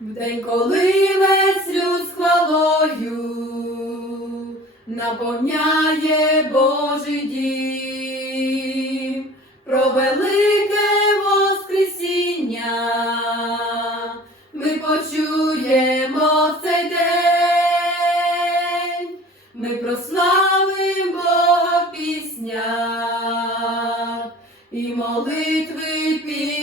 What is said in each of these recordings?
День, коли весь люд хвалою наповняє Божий дім, про велике Воскресіння ми почуємо в цей день, ми прославим Бога в і молитви піднесем.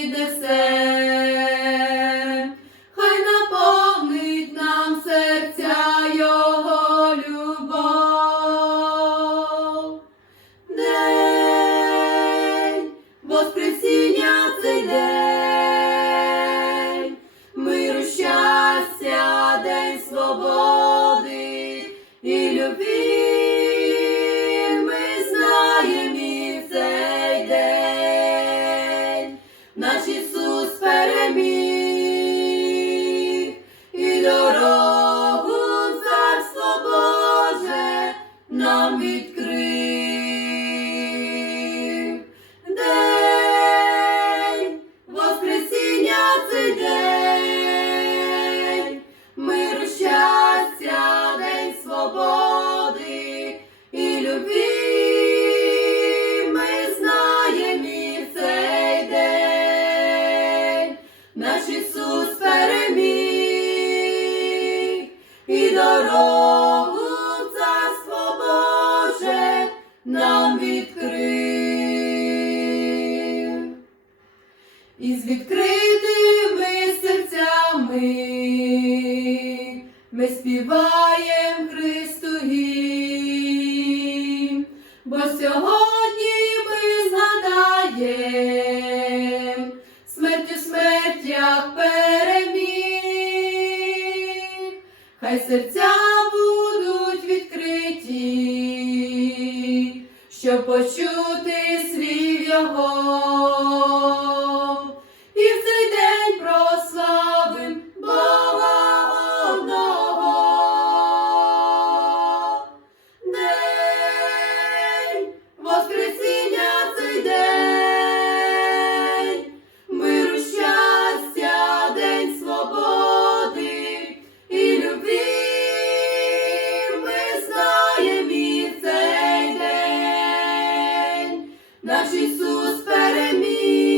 Свободи і любві. Ми знаємо і в цей день наш наш Ісус переміг і дорогу в царство Боже нам відкрив. Із відкритими серцями ми співаєм Христу гімн, бо сьогодні хай серця будуть відкриті, щоб почути слів Його. Наш Ісус переміг